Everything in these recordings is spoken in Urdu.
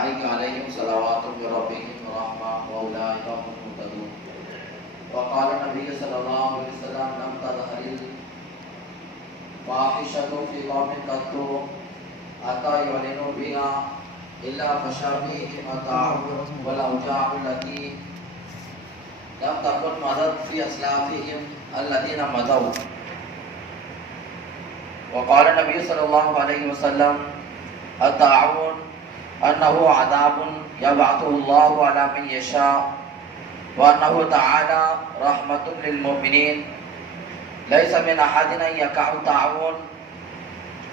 اولئک علیہم صلوات من ربہم ورحمہ واولئک هم المہتدون۔ وقال النبی صلی اللہ علیہ وسلم لم تظہر الفاحشۃ فی قوم قط حتی یعلنوا بها الا فشا فیہم الطاعون والاوجاع التي لم تكن مضت في اسلافهم الذين مضوا۔ وقال النبی صلی اللہ علیہ وسلم الطاعون انه عذاب يبعثه الله على من يشاء وانه تعالى رحمة للمؤمنين ليس من احد ان يقع الطاعون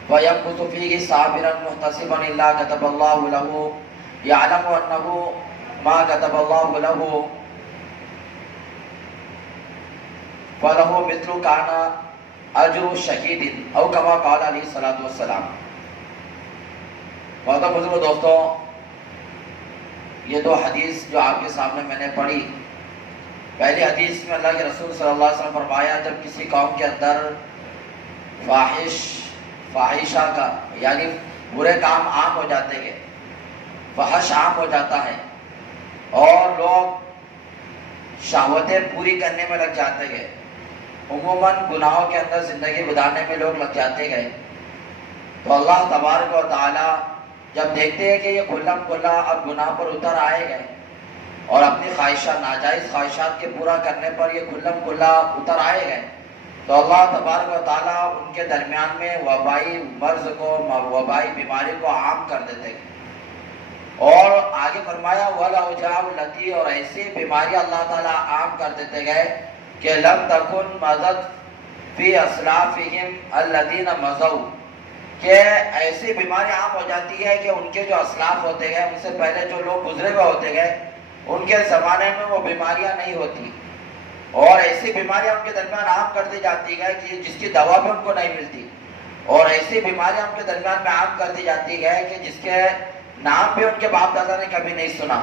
ويمكث فيه صابرا محتسبا الا كتب الله له يعلم انه ما كتب الله له فله مثل كان اجر الشهيد او كما قال عليه الصلاة والسلام۔ محترم بزرگوں دوستوں، یہ دو حدیث جو آپ کے سامنے میں نے پڑھی، پہلی حدیث میں اللہ کے رسول صلی اللہ علیہ وسلم فرمایا جب کسی قوم کے اندر فاحشہ کا یعنی برے کام عام ہو جاتے ہیں، فحش عام ہو جاتا ہے اور لوگ شہوتیں پوری کرنے میں لگ جاتے ہیں، عموماً گناہوں کے اندر زندگی گزارنے میں لوگ لگ جاتے ہیں، تو اللہ تبارک و تعالی جب دیکھتے ہیں کہ یہ کھلم کھلا اب گناہ پر اتر آئے گئے اور اپنی خواہشات ناجائز خواہشات کے پورا کرنے پر یہ کھلم کھلا اتر آئے گئے، تو اللہ تبارک و تعالیٰ ان کے درمیان میں وبائی مرض کو، وبائی بیماری کو عام کر دیتے ہیں۔ اور آگے فرمایا وَالْأَوْجَاعُ الَّتِي، اور ایسی بیماری اللہ تعالیٰ عام کر دیتے گئے کہ لم تکن مضت فی اسلافہم الذین مضوا، کہ ایسی بیماری عام ہو جاتی ہے کہ ان کے جو اسلاف ہوتے گئے، ان سے پہلے جو لوگ گزرے ہوئے ہوتے گئے، ان کے زمانے میں وہ بیماریاں نہیں ہوتی، اور ایسی بیماریاں ان کے درمیان عام کر دی جاتی ہے کہ جس کی دوا بھی ان کو نہیں ملتی، اور ایسی بیماریاں ان کے درمیان میں عام کر دی جاتی ہے کہ جس کے نام بھی ان کے باپ دادا نے کبھی نہیں سنا۔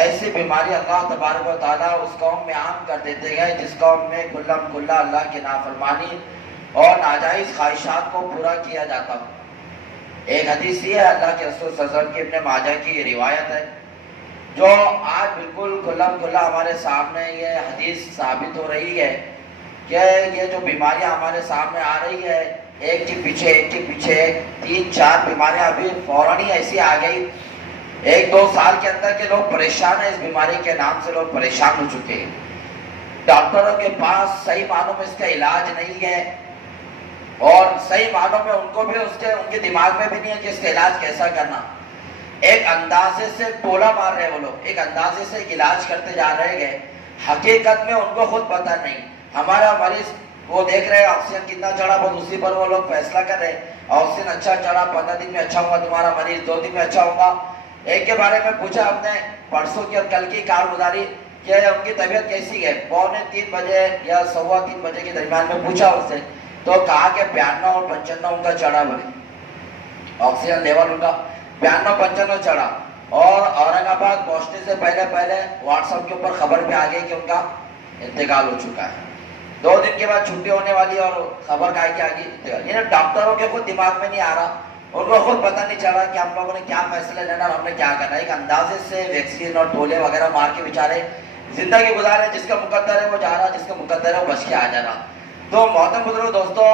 ایسی بیماری اللہ تبارک و تعالیٰ اس قوم میں عام کر دیتے گئے جس قوم میں کھلم کھلا اللہ کی نافرمانی اور ناجائز خواہشات کو پورا کیا جاتا ہو۔ ایک حدیث یہ ہے اللہ کے رسول صلی اللہ علیہ وسلم کی، ابن ماجہ کی یہ روایت ہے، جو آج بالکل کھلم کھلا ہمارے سامنے یہ حدیث ثابت ہو رہی ہے کہ یہ جو بیماریاں ہمارے سامنے آ رہی ہے، ایک کے پیچھے 3-4 بیماریاں ابھی فوراً ہی ایسی آ گئی 1-2 سال کے اندر کے لوگ پریشان ہیں، اس بیماری کے نام سے لوگ پریشان ہو چکے ہیں، ڈاکٹروں کے پاس صحیح معنوں میں اس کا علاج نہیں ہے، اور صحیح معنوں میں ان کو بھی ان کے دماغ میں بھی نہیں ہے کہ اس کا علاج کیسا کرنا۔ ایک اندازے سے ٹولا مار رہے وہ لوگ، ایک اندازے سے علاج کرتے جا رہے گئے، حقیقت میں ان کو خود پتہ نہیں۔ ہمارا مریض وہ دیکھ رہے آکسیجن کتنا چڑھا، بس اسی پر وہ لوگ فیصلہ کر رہے، آکسیجن اچھا چڑھا، 15 دن میں اچھا ہوگا تمہارا مریض، 2 دن میں اچھا ہوگا۔ ایک کے بارے میں پوچھا ہم نے پرسوں کی اور کل کی کارگزاری کہ ان کی طبیعت کیسی ہے، 2:45 بجے یا 2:15 بجے کے درمیان میں پوچھا اس سے، تو کہا کہ 92 اور 95 ان کا چڑھا، بولے آکسیجن لیول ان کا 92-95 چڑھا، اور اورنگ آباد پہنچنے سے پہلے واٹس ایپ کے اوپر خبر بھی آ گئی کہ ان کا انتقال ہو چکا ہے، 2 دن کے بعد چھٹی ہونے والی اور خبر کا ہے کہ آگے انتقال۔ یہ ڈاکٹروں کے خود دماغ میں نہیں آ رہا، ان کو خود پتہ نہیں چل رہا کہ ہم لوگوں نے کیا فیصلہ لینا اور ہم نے کیا کرنا ہے۔ ایک اندازے سے ویکسین اور ٹولے وغیرہ مار کے بیچارے زندگی گزارے، جس کا مقدر ہے وہ جا رہا، جس کا مقدر ہے وہ بچ کے آ جا رہا۔ تو محترم بزرگوں دوستوں،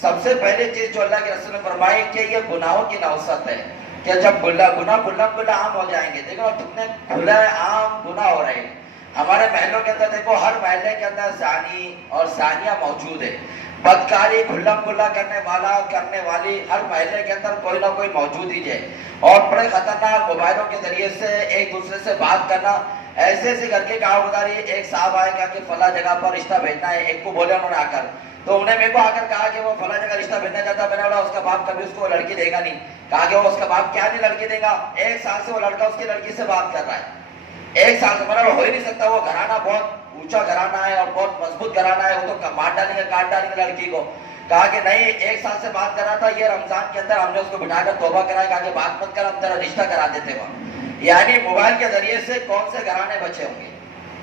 سب سے پہلی چیز جو اللہ کے رسول نے فرمائی کہ یہ گناہوں کی نوسط ہے، کہ جب گناہ کھلا عام ہو جائیں گے، دیکھو کتنے کھلے عام گناہ ہو رہے ہیں ہمارے محلوں کے اندر، دیکھو ہر محلے کے اندر زانی اور زانیہ موجود ہے، بدکاری کھلم کھلا کرنے والی ہر محلے کے اندر کوئی نہ کوئی موجود ہی ہے، اور بڑے خطرناک موبائلوں کے ذریعے سے ایک دوسرے سے بات کرنا، ایسے کر کے کارگزاری۔ ایک صاحب آئے گا کہ فلاں جگہ پر رشتہ بھیجنا ہے، ایک کو بولے انہوں نے آ کر، تو انہیں میرے کو آ کر کہا کہ وہ فلاں جگہ رشتہ بھیجنا چاہتا، میں نے بولا اس کا باپ کبھی اس کو لڑکی دے گا نہیں، کہا کہ وہ اس کا باپ کیا نہیں لڑکی دے گا، 1 سال سے وہ لڑکا اس کی لڑکی سے بات کر رہا ہے، 1 سال سے، مطلب ہو ہی نہیں سکتا، وہ گھرانہ بہت اونچا گھرانہ ہے اور بہت مضبوط گھرانہ ہے، وہ تو مار ڈالیں گے کاٹ ڈالیں گے لڑکی کو۔ کہا کہ نہیں، 1 سال سے بات کر رہا تھا، یہ رمضان کے اندر ہم نے اس کو بٹھا کر توبہ کرایا، کہا کہ بات مت کر، ہم تیرا رشتہ کرا دیتے وہاں۔ یعنی موبائل کے ذریعے سے کون سے گھرانے بچے ہوں گے،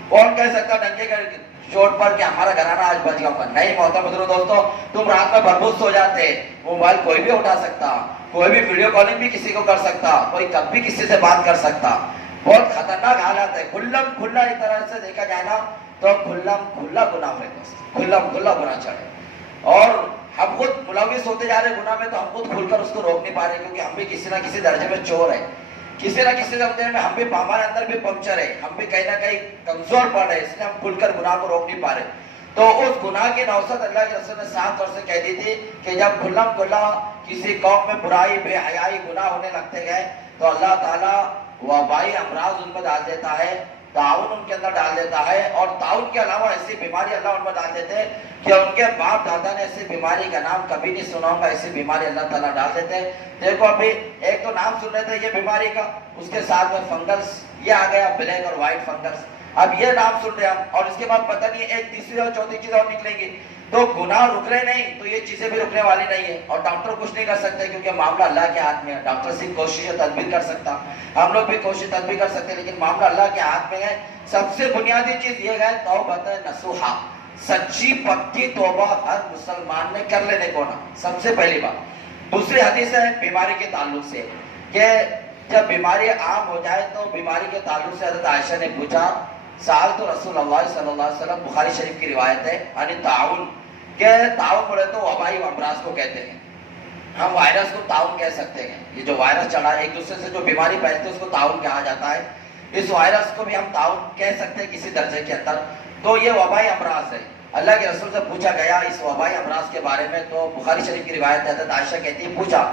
کون کہہ سکتا ڈنکے چوٹ پر کہ ہمارا گھرانہ آج بچ گیا. نہیں محترم بزرگ دوستو، تم رات میں بھرپور سو جاتے، موبائل کوئی بھی اٹھا سکتا، کوئی بھی ویڈیو کالنگ بھی کسی کو کر سکتا، کوئی کب بھی کسی سے بات کر سکتا. بہت خطرناک حالات ہے. کھلم کھلا ایک طرح سے دیکھا جائے نا تو کھلم کھلا گناہ ہے، کھلم کھلا گناہ چڑھے. اور ہم خود ملوث ہوتے جا رہے گناہ میں، تو ہم خود کھل کر اس کو روک نہیں پا رہے، کیونکہ ہم بھی کسی نہ کسی درجے میں چور ہیں، کسی نہ کسی درجے میں ہم بھی، ہمارے اندر بھی پنکچر ہے، ہم بھی کہیں نہ کہیں کمزور پڑ رہے ہیں، اس لیے ہم کھل کر گناہ کو روک نہیں پا رہے. تو اس گناہ کی نوسط اللہ کے رسول نے صاف طور سے کہہ دی تھی کہ جب کھلم کھلا کسی قوم میں برائی، بے حیائی، گناہ ہونے لگتے گئے تو اللہ تعالیٰ وبائی امراض ان کو ڈال دیتا ہے، تعاون ان کے اندر ڈال دیتا ہے. اور تعاون کے علاوہ ایسی بیماری اللہ ان میں ڈال دیتے ہیں کہ ان کے باپ دادا نے ایسی بیماری کا نام کبھی نہیں سنا ہوگا، ایسی بیماری اللہ تعالیٰ ڈال دیتے ہیں. دیکھو ابھی ایک تو نام سن رہے تھے یہ بیماری کا، اس کے ساتھ میں فنگس یہ آ گیا، بلیک اور وائٹ فنگس. اب یہ نام سن رہے ہم، اور اس کے بعد پتہ نہیں ایک تیسری اور چوتھی چیز اور نکلیں گی. تو گناہ رک رہے نہیں تو یہ چیزیں بھی رکنے والی نہیں ہے. اور ڈاکٹر کچھ نہیں کر سکتے کیونکہ معاملہ اللہ کے ہاتھ میں ہے. ڈاکٹر صرف کوشش و تدبیر کر سکتا، ہم لوگ بھی کوشش تدبیر کر سکتے، لیکن معاملہ اللہ کے ہاتھ میں ہے. سب سے بنیادی چیز یہ ہے توبۃ نصوحہ، سچی پکی توبہ ہر مسلمان نے کر لینے کو نا، سب سے پہلی بات. دوسری حدیث ہے بیماری کے تعلق سے کہ جب بیماری عام ہو جائے تو بیماری کے تعلق سے حضرت عائشہ نے پوچھا، سألت رسول اللہ صلی اللہ علیہ وسلم، بخاری شریف کی روایت ہے، یعنی تعاون، کہ تعاون بولے تو وبائی امراض کو کہتے ہیں. ہم وائرس کو تعاون کہہ سکتے ہیں. یہ جو وائرس چڑھا ہے ایک دوسرے سے جو بیماری پھیلتی ہے اس کو تعاون کہا جاتا ہے. اس وائرس کو بھی ہم تعاون کہہ سکتے ہیں کسی درجے کے اندر. تو یہ وبائی امراض ہے. اللہ کے رسول سے پوچھا گیا اس وبائی امراض کے بارے میں، تو بخاری شریف کی روایت ہے، حضرت عائشہ کہتی ہے پوچھا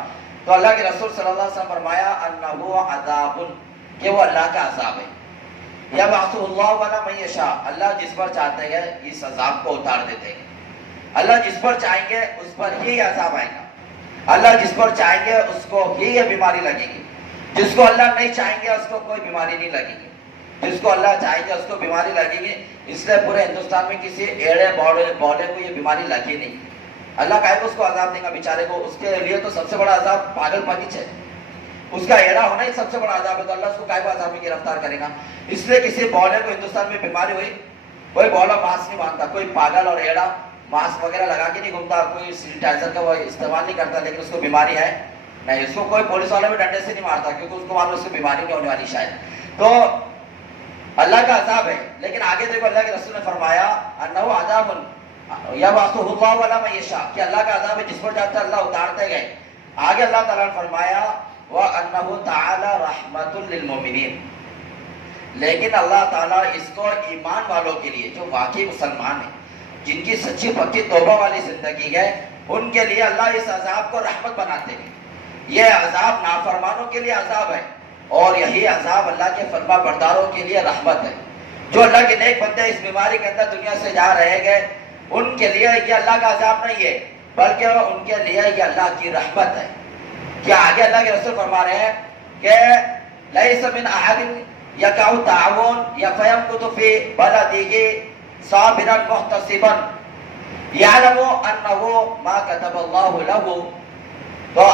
تو اللہ کے رسول صلی اللہ علیہ وسلم فرمایا انہ عذاب، کہ وہ اللہ کا عذاب ہے. یبعث اللہ علی من یشاء، اللہ جس پر چاہتے ہیں اس عذاب کو اتار دیتے ہیں. اللہ جس پر چاہیں گے اس پر ہی عذاب آئے گا. اللہ جس پر چاہیں گے اس کو ہی یہ بیماری لگے گی. جس کو اللہ نہیں چاہیں گے اس کو کوئی بیماری نہیں لگے گی. جس کو اللہ چاہیں گے اس کو بیماری لگے گی. اس لیے پورے ہندوستان میں کسی ایڑے بولے کو یہ بیماری لگی نہیں. اللہ کہے گا اس کو عذاب دے گا بیچارے کو. اس کے لیے تو سب سے بڑا عذاب پاگل پنچ ہے، اس کا ایڑا ہونا ہی سب سے بڑا عذاب ہے. تو اللہ اس کو کہے گا عذاب میں گرفتار کرے گا. اس لیے کسی بولے کو ہندوستان میں بیماری ہوئی، کوئی بولا ماسک نہیں باندھتا، کوئی پاگل اور ایڑا ماسک وغیرہ لگا کے نہیں گھومتا، کوئی سینیٹائزر کا وہ استعمال نہیں کرتا، لیکن اس کو بیماری ہے نہیں. اس کو کوئی پولیس والا بھی ڈنڈے سے نہیں مارتا کیونکہ اس کو معلوم اس کو بیماری نہیں ہونے والی شاید. تو اللہ کا عذاب ہے. لیکن آگے دیکھو اللہ کے رسول نے فرمایا انہ عذاب یبعث اللہ علی من یشاء، کہ اللہ کا عذاب ہے جس پر چاہتا ہے اللہ اتارتے گئے. آگے اللہ تعالیٰ نے فرمایا وَأَنَّهُ تَعَالَى رَحْمَةٌ لِلْمُؤْمِنِينَ، لیکن اللہ تعالیٰ اس کو ایمان والوں کے لیے جو واقعی مسلمان ہیں، جن کی سچی پکی توبہ والی زندگی ہے، ان کے لیے اللہ اس عذاب کو رحمت بناتے ہیں. یہ عذاب نافرمانوں کے لیے عذاب ہے، اور یہی عذاب اللہ کے فرما برداروں کے لیے رحمت ہے. جو اللہ کے نیک بندے اس بیماری کے اندر دنیا سے جا رہے گئے ان کے لیے یہ اللہ کا عذاب نہیں ہے، بلکہ ان کے لیے یہ اللہ کی رحمت ہے. کیا آگے اللہ کے رسول فرما رہے ہیں کہ لیس من احد یقع تعاون یفیمکث فی بلدہ صابرا محتسبا یعلم انہ ما کتب اللہ لہ. تو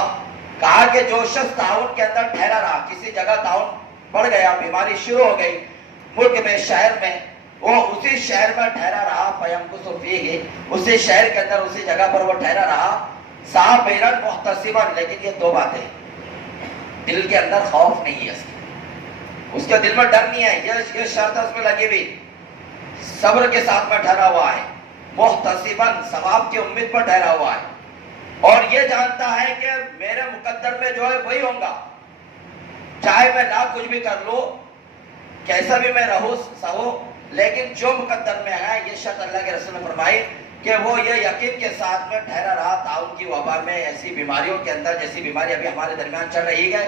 کہا کہ جو شخص تعاون کے اندر ٹھہرا رہا، کسی جگہ تعاون پڑ گیا، بیماری شروع ہو گئی ملک میں، شہر میں، وہ اسی شہر میں ٹھہرا رہا، فیمکث فیہ، اسی شہر کے اندر اسی جگہ پر وہ ٹھہرا رہا، صابرا محتسبا. لیکن یہ دو باتیں، دل کے اندر خوف نہیں ہے، اس کے دل میں ڈر نہیں ہے، یہ شرط اس میں لگی ہوئی، صبر کے ساتھ میں ٹھہرا ہوا ہے، محتسبا ثواب کی امید پر ٹھہرا ہوا ہے، اور یہ جانتا ہے کہ میرے مقدر میں جو ہے وہی ہوگا، چاہے میں لاکھ کچھ بھی کر لوں، کیسا بھی میں رہوں سہوں، لیکن جو مقدر میں ہے. یہ شرط اللہ کے رسول نے فرمائی کہ وہ یہ یقین کے ساتھ میں ٹھہرا رہا تعاون کی وبا میں، ایسی بیماریوں کے اندر جیسی بیماری ابھی ہمارے درمیان چل رہی ہے،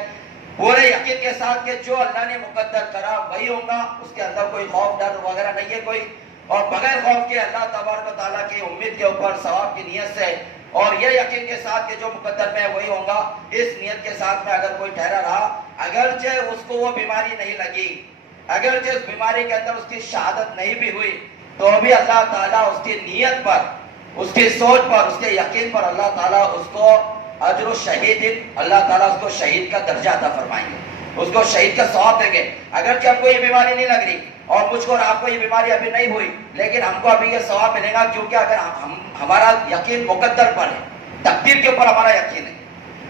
پورے یقین کے ساتھ کہ جو اللہ نے مقدر کرا وہی ہوگا. اس کے اندر کوئی خوف ڈر وغیرہ نہیں ہے کوئی، اور بغیر خوف کے اللہ تبارک و تعالیٰ کی امید کے اوپر ثواب کی نیت سے، اور یہ یقین کے ساتھ کہ جو مقدر میں وہی ہوگا، اس نیت کے ساتھ میں اگر کوئی ٹھہرا رہا، اگرچہ اس کو وہ بیماری نہیں لگی، اگرچہ اس بیماری کے اندر اس کی شہادت نہیں بھی ہوئی، تو بھی اللہ تعالیٰ اس کی نیت پر، اس کی سوچ پر، اس کے یقین پر اللہ تعالیٰ اس کو اجر الشہید، اللہ تعالیٰ اس کو شہید کا درجہ عطا فرمائیں گے، اس کو شہید کا ثواب دیں گے. اگرچہ آپ کو یہ بیماری نہیں لگ رہی، اور مجھ کو اور آپ کو یہ بیماری ابھی نہیں ہوئی لیکن ہم کو ابھی یہ ثواب ملے گا، کیونکہ اگر ہمارا یقین مقدر پر ہے، تقدیر کے اوپر ہمارا یقین ہے.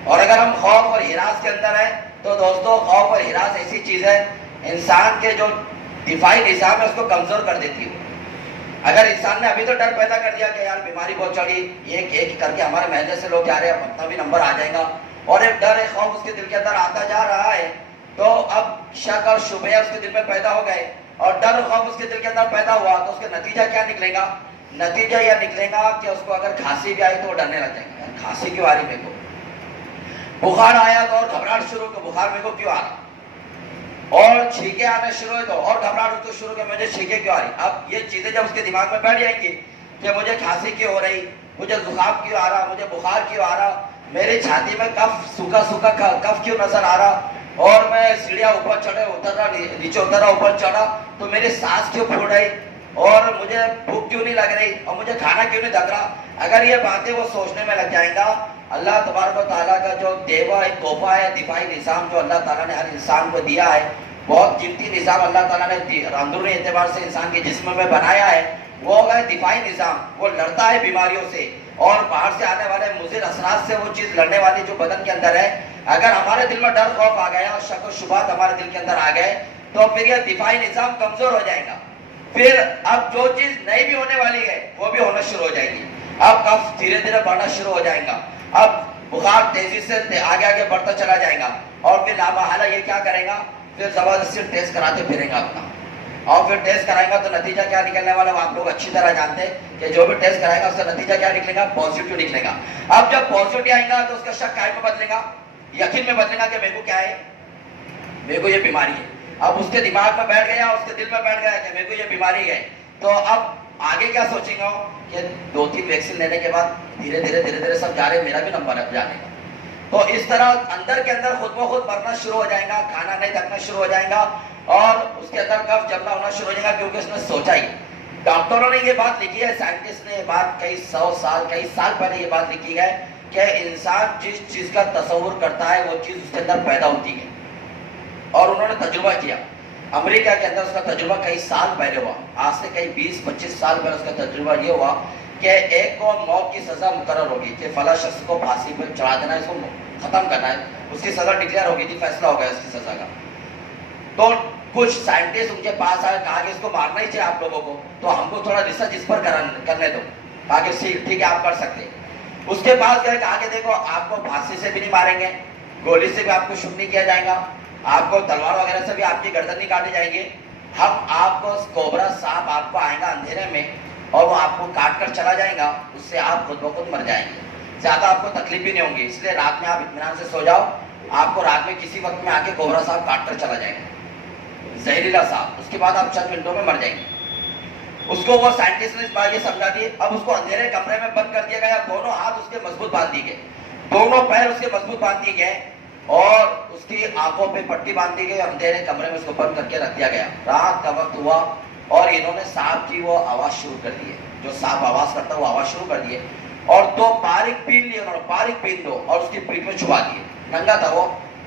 اور اگر ہم خوف اور ہراس کے اندر ہیں تو دوستو خوف اور ہراس ایسی چیز ہے انسان کے جو دفاعی نظام ہے اس کو کمزور کر دیتی ہے. اگر انسان نے ابھی تو ڈر پیدا کر دیا کہ یار بیماری بہت چڑھی، ایک ایک کر کے ہمارے محلے سے لوگ جا رہے ہیں، اپنا بھی نمبر آ جائے گا، اور ایک ڈر ایک خوف اس کے دل کے اندر آتا جا رہا ہے، تو اب شک اور شبہ اس کے دل میں پیدا ہو گئے اور ڈر اور خوف اس کے دل کے اندر پیدا ہوا، تو اس کا نتیجہ کیا نکلے گا؟ نتیجہ یہ نکلے گا کہ اس کو اگر کھانسی بھی آئی تو وہ ڈرنے لگ جائے گا. کھانسی کیوں آ رہی میرے کو؟ بخار آیا تو اور گھبراہٹ شروع کہ بخار میرے کو کیوں آ رہا؟ اور چھینکیں آنا شروع ہوئی تو اور گھبراہٹ تو شروع کہ مجھے چھینکیں کیوں آ رہی؟ اب یہ چیزیں جب اس کے دماغ میں بیٹھ جائیں گی کہ مجھے کھانسی کیوں ہو رہی، مجھے زکام کیوں آ رہا، مجھے بخار کیوں آ رہا، میری چھاتی میں کف سوکھا سوکھا کف کیوں نظر آ رہا، اور میں سیڑھیاں اوپر چڑھے اتر رہا، نیچے اتر رہا، اوپر چڑھا تو میری سانس کیوں پھوٹ رہی، اور مجھے بھوک کیوں نہیں لگ رہی، اور مجھے کھانا کیوں نہیں لگ رہا. اگر یہ باتیں وہ سوچنے میں لگ جائیں گا، اللہ تبارک و تعالیٰ کا جو دیوا ہے، تحفہ ہے، دفاعی نظام جو اللہ تعالیٰ نے ہر انسان کو دیا ہے، بہت قیمتی نظام اللہ تعالیٰ نے اندرونی اعتبار سے انسان کے جسم میں بنایا ہے، وہ ہے دفاعی نظام. وہ لڑتا ہے بیماریوں سے اور باہر سے آنے والے مضر اثرات سے، وہ چیز لڑنے والی جو بدن کے اندر ہے. اگر ہمارے دل میں ڈر خوف آ گیا اور شک و شبہات ہمارے دل کے اندر آ گئے تو پھر یہ دفاعی نظام کمزور ہو جائے گا. پھر اب جو چیز نہیں بھی ہونے والی ہے وہ بھی ہونا شروع ہو جائے گی. اب کف دھیرے دھیرے بڑھنا شروع ہو جائے گا، اب بخار تیزی سے آگے آگے بڑھتا چلا جائے گا، اور پھر لامحالہ یہ کیا کرے گا؟ پھر زبردستی ٹیسٹ کراتے پھریں گا اپنا، اور پھر ٹیسٹ کرائے گا تو نتیجہ کیا نکلنے والا وہ آپ لوگ اچھی طرح جانتے ہیں کہ جو بھی ٹیسٹ کرائے گا اس کا نتیجہ کیا نکلے گا؟ پازیٹیو نکلے گا. اب جب پازیٹیو آئے گا تو اس کا شک کائے میں بدلے گا، یقین میں بدلے گا کہ میرے کو کیا ہے، میرے کو یہ بیماری ہے. اب اس کے دماغ میں بیٹھ گیا، اس کے دل میں بیٹھ گیا کہ میرے کو یہ بیماری ہے، تو اب آگے کیا سوچیں گا کہ 2-3 ویکسین لینے کے بعد دھیرے دھیرے سب جا رہے ہیں، میرا بھی نمبر ہے جانے کا. تو اس طرح اندر کے اندر خود بخود مرنا شروع ہو جائے گا، کھانا نہیں تکنا شروع ہو جائے گا، اور اس کے اندر کف جمنا ہونا شروع ہو جائے گا، کیونکہ اس نے سوچا ہی. ڈاکٹروں نے یہ بات لکھی ہے، سائنٹسٹ نے یہ بات کئی سال پہلے یہ بات لکھی ہے کہ انسان جس چیز کا تصور کرتا ہے وہ چیز اس کے اندر پیدا ہوتی ہے. اور انہوں نے تجربہ کیا، امریکہ کے اندر اس کا تجربہ کئی سال پہلے ہوا، آج سے کئی 20-25 سال پہلے اس کا تجربہ یہ ہوا کہ ایک کو موت کی سزا مقرر ہوگی کہ فلاں شخص کو پھانسی پہ چڑھا دینا ہے، اس کو ختم کرنا ہے، اس کی سزا ڈکلیئر ہوگی تھی، فیصلہ ہو گیا اس کی سزا کا. تو کچھ سائنٹسٹ ان کے پاس آئے، کہا کہ اس کو مارنا ہی چاہیے آپ لوگوں کو، تو ہم کو تھوڑا ریسرچ اس پر کرنے دو. کہا کہ ٹھیک ہے آپ کر سکتے ہیں. اس کے پاس گئے، کہا کہ دیکھو آپ کو پھانسی سے بھی نہیں ماریں گے، گولی سے بھی آپ کو شوٹ نہیں کیا جائے گا، آپ کو تلوار وغیرہ سے بھی آپ کی گردن نہیں کاٹی جائیں گے، ہم آپ کو کوبرا سانپ آپ کو آئے گا اندھیرے میں اور وہ آپ کو کاٹ کر چلا جائے گا، اس سے آپ خود بخود مر جائیں گے، زیادہ آپ کو تکلیف بھی نہیں ہوں گی، اس لیے رات میں آپ اطمینان سے سو جاؤ. آپ کو رات میں کسی وقت میں آ کے کوبرا سانپ کاٹ کر چلا جائے گا، زہریلا سانپ، اس کے بعد آپ چند منٹوں میں مر جائیں گے. اس کو وہ سائنٹسٹ نے اس بات یہ سمجھا دی. اب اس کو اندھیرے کمرے میں بند کر دیا گیا، دونوں ہاتھ اس کے مضبوط باندھ دیے گئے، دونوں پیر اس کے مضبوط باندھ دیے گئے، اور اس کی آنکھوں پہ پٹی باندھ دی گئی، اندھیرے کمرے میں اس کو بند کر کے رکھ دیا گیا. رات کا وقت ہوا اور انہوں نے سانپ کی وہ آواز شروع کر دی ہے، جو سانپ آواز کرتا ہے وہ آواز شروع کر دی ہے، اور 2 باریک پین لیے انہوں نے، باریک پین دو، اور اس کی پیٹھ میں چھپا دیے. ننگا تھا وہ،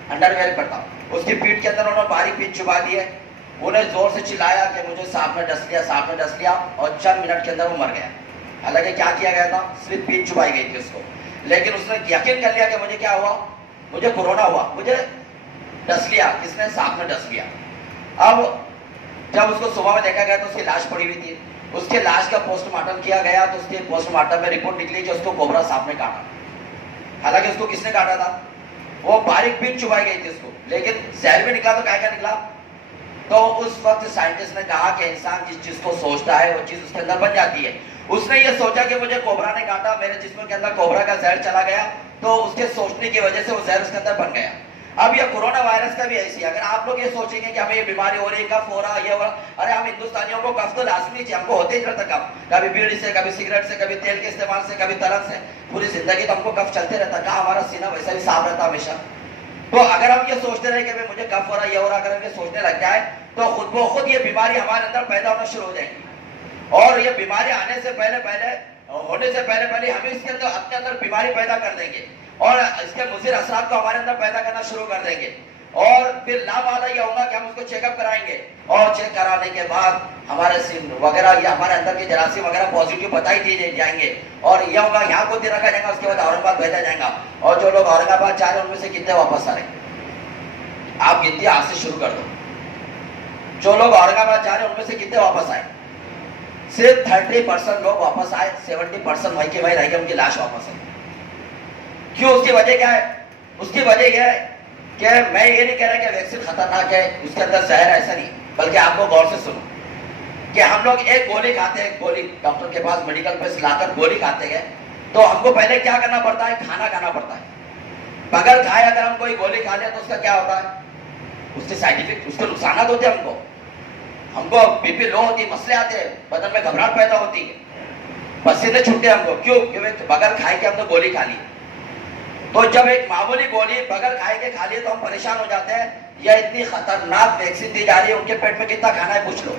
انڈر ویئر کرتا، اس کی پیٹھ کے اندر انہوں نے باریک پین چھپا دیے. انہیں زور سے چلایا کہ مجھے سانپ نے ڈس لیا، سانپ نے ڈس لیا، اور چند منٹ کے اندر وہ مر گیا. حالانکہ کیا کیا گیا تھا؟ صرف پیٹھ چھپائی گئی تھی اس کو، لیکن اس نے یقین کر لیا کہ مجھے کیا ہوا، مجھے کورونا ہوا، مجھے ڈس لیا، کس نے؟ سانپ نے ڈس لیا. اب جب اس کو صبح میں دیکھا گیا تو اس کی لاش پڑی ہوئی تھی، اس کے لاش کا پوسٹ مارٹم کیا گیا تو اس کے پوسٹ مارٹم میں رپورٹ نکلی کہ اس کو کوبرا سانپ نے کاٹا. حالانکہ اس کو کس نے کاٹا تھا؟ وہ باریک پیٹ چھپائی گئی تھی اس کو، لیکن زہر بھی نکلا تو کیا کیا نکلا. تو اس وقت سائنٹسٹ نے کہا کہ انسان جس چیز کو سوچتا ہے وہ چیز اس کے اندر بن جاتی ہے. اس نے یہ سوچا کہ مجھے کوبرا نے کاٹا، میرے جسم کے اندر کوبرا کا زہر چلا گیا، تو اس کے سوچنے کی وجہ سے وہ زہر اس کے اندر بن گیا. اب یہ کورونا وائرس کا بھی ایسی ہے، اگر آپ لوگ یہ سوچیں گے کہ ہمیں یہ بیماری ہو رہی ہے، کف ہو رہا، یہ ہو رہا، ارے ہم ہندوستانیوں کو کف تو لازمی چاہیے، ہم کو ہوتے ہی رہتا کف، کبھی بیڑی سے، کبھی سگریٹ سے، کبھی تیل کے استعمال سے، کبھی تلن سے، پوری زندگی تو ہم کو کف چلتے رہتا. کہاں ہمارا سینہ ویسا بھی صاف رہتا ہمیشہ. تو اگر ہم یہ سوچتے رہے کہ مجھے کف ہو رہا، یہ ہو رہا، اگر ہم یہ سوچنے لگ جائے تو خود بخود یہ بیماری ہمارے اندر پیدا ہونا شروع ہو جائے گی. اور یہ بیماری آنے سے ہونے سے پہلے ہم اس کے اندر اپنے اندر بیماری پیدا کر دیں گے اور اس کے مضر اثرات کو ہمارے اندر پیدا کرنا شروع کر دیں گے. اور پھر نامالا یہ ہوگا کہ ہم اس کو چیک اپ کرائیں گے اور چیک کرانے کے بعد ہمارے سین وغیرہ یا ہمارے اندر کے جراثیم وغیرہ پازیٹیو بتائی دیے جائیں گے اور یہ ہوگا یہاں کو دن رکھا جائے گا, اس کے بعد اورنگ آباد بھیجا جائے گا. اور جو لوگ اورنگ آباد جا رہے ہیں ان میں سے کتنے واپس آ رہے ہیں؟ آپ گنتی آج سے شروع کر دو. جو لوگ اورنگ آباد جا رہے ہیں ان میں سے کتنے واپس آئے؟ صرف 30% لوگ واپس آئے, 70% وہیں کے وہیں رہ گئے, ان کی لاش واپس آئی. کیوں؟ اس کی وجہ کیا ہے؟ اس کی وجہ یہ ہے کہ میں یہ نہیں کہہ رہا کہ ویکسین خطرناک ہے, اس کے اندر زہر, ایسا نہیں, بلکہ آپ کو غور سے سنو کہ ہم لوگ ایک گولی کھاتے ہیں, گولی ڈاکٹر کے پاس میڈیکل پہ لا کر گولی کھاتے ہیں, تو ہم کو پہلے کیا کرنا پڑتا ہے؟ کھانا کھانا پڑتا ہے. بغیر کھائے اگر ہم کوئی گولی کھا لیں تو اس کا کیا ہوتا ہے؟ اس سے سائڈ افیکٹ, اس کے نقصانات ہوتے ہیں. ہم کو بی پی لو ہوتی ہے, مسئلے آتے ہیں, بدن میں گھبراہٹ پیدا ہوتی ہے, پسینے چھوٹتے ہم کو. کیوں؟ کہ بغیر کھائے کے ہم نے گولی کھا لی. تو جب ایک معمولی گولی بغیر کھائے کے کھا لیے تو ہم پریشان ہو جاتے ہیں. یا اتنی خطرناک ویکسین دی جا رہی ہے, ان کے پیٹ میں کتنا کھانا ہے پوچھ لو,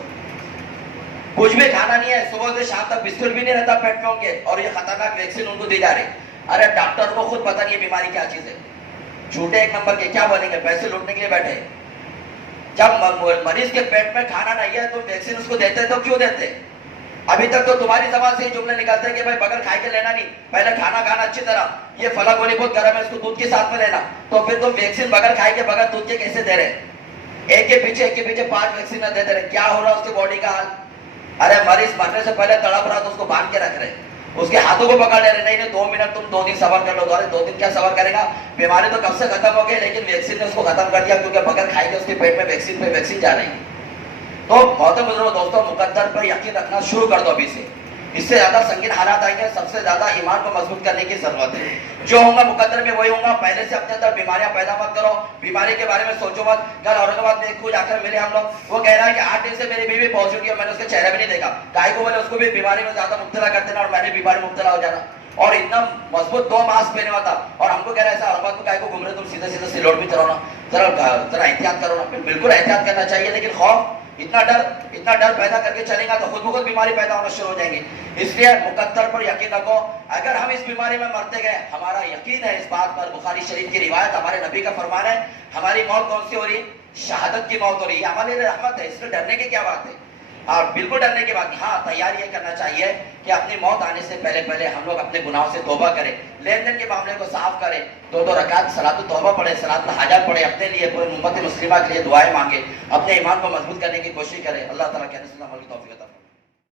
کچھ بھی کھانا نہیں ہے, صبح سے شام تک بسکٹ بھی نہیں رہتا پیٹ میں ان کے, اور یہ خطرناک ویکسین ان کو دی جا رہی. ارے ڈاکٹر کو خود پتہ نہیں ہے بیماری کیا چیز ہے, جھوٹے ایک نمبر کے, کیا بولیں گے, پیسے لوٹنے کے لیے بیٹھے. جب مریض کے پیٹ میں کھانا نہیں ہے تو ویکسین اس کو دیتے تو کیوں دیتے؟ ابھی تک تو تمہاری زبان سے جملے نکالتے ہیں کہ بھائی بغیر کھائے کے لینا نہیں, پہلے کھانا کھانا اچھی طرح, یہ فلاں گولی بہت گرم ہے اس کو دودھ کے ساتھ میں لینا. تو پھر تم ویکسین بغیر کھائے کے بغیر دودھ کے کیسے دے رہے؟ ایک کے پیچھے 5 ویکسین دے رہے. کیا ہو رہا اس کی باڈی کا حال؟ ارے مریض مرنے سے پہلے تڑپ رہا تو اس کو باندھ کے رکھ رہے, اس کے ہاتھوں کو پکڑ لے رہے. نہیں 2 منٹ تم 2 دن صبر کر لو. ارے 2 دن کیا صبر کرے گا؟ بیماری تو کب سے ختم ہو گئی, لیکن ویکسین نے اس کو ختم کر دیا, کیونکہ بغیر کھائے کے اس کے پیٹ میں ویکسین پہ ویکسین جا رہی ہے. تو محترم بزرگوں دوستوں, مقدر پر یقین رکھنا شروع کر دو ابھی سے. اس سے زیادہ سنگین حالات آئیں گے, سب سے زیادہ ایمان کو مضبوط کرنے کی ضرورت ہے. جو ہوں گا مقدر میں وہی ہوں گا. پہلے سے اپنے اندر بیماریاں پیدا مت کرو, بیماری کے بارے میں سوچو مت. کل اورنگ آباد میں ایک کو جا کر ملے ہم لوگ, وہ کہہ رہا ہے کہ 8 دن سے میری بیوی پازیٹیو ہے, میں نے اس کا چہرہ بھی نہیں دیکھا. کاہے کو بولے اس کو بھی بیماری میں زیادہ مبتلا کر دینا اور میں نے بیماری مبتلا ہو جانا, اور اتنا مضبوط 2 ماسک پہنے ہوا تھا, اور ہم کو کہہ رہا ہے ایسا اورنگ آباد میں کاہے کو گھوم رہے تم, سیدھے سیدھے سلوٹ بھی چلاؤ نا, ذرا احتیاط کرو نا. بالکل احتیاط کرنا چاہیے, لیکن خوف, اتنا ڈر پیدا کر کے چلیں گا تو خود بخود بیماری پیدا ہونا شروع ہو جائیں گی. اس لیے مقدر پر یقین رکھو. اگر ہم اس بیماری میں مرتے گئے, ہمارا یقین ہے اس بات پر, بخاری شریف کی روایت, ہمارے نبی کا فرمان ہے, ہماری موت کون سی ہو رہی؟ شہادت کی موت ہو رہی ہے. ہمارے لیے رحمت ہے, اس میں ڈرنے کی کیا بات ہے؟ اور بالکل ڈرنے کی بات نہیں. ہاں تیاری یہ کرنا چاہیے کہ اپنی موت آنے سے پہلے ہم لوگ اپنے گناہوں سے توبہ کریں, لین دین کے معاملے کو صاف کریں, 2 رکعت صلاۃ التوبہ پڑھیں, صلاۃ الحاجات پڑھیں, اپنے لیے, پوری امت مسلمہ کے لیے دعائیں مانگیں, اپنے ایمان کو مضبوط کرنے کی کوشش کریں. اللہ تعالیٰ کہنے سے عمل کی توفیق عطا فرمائے.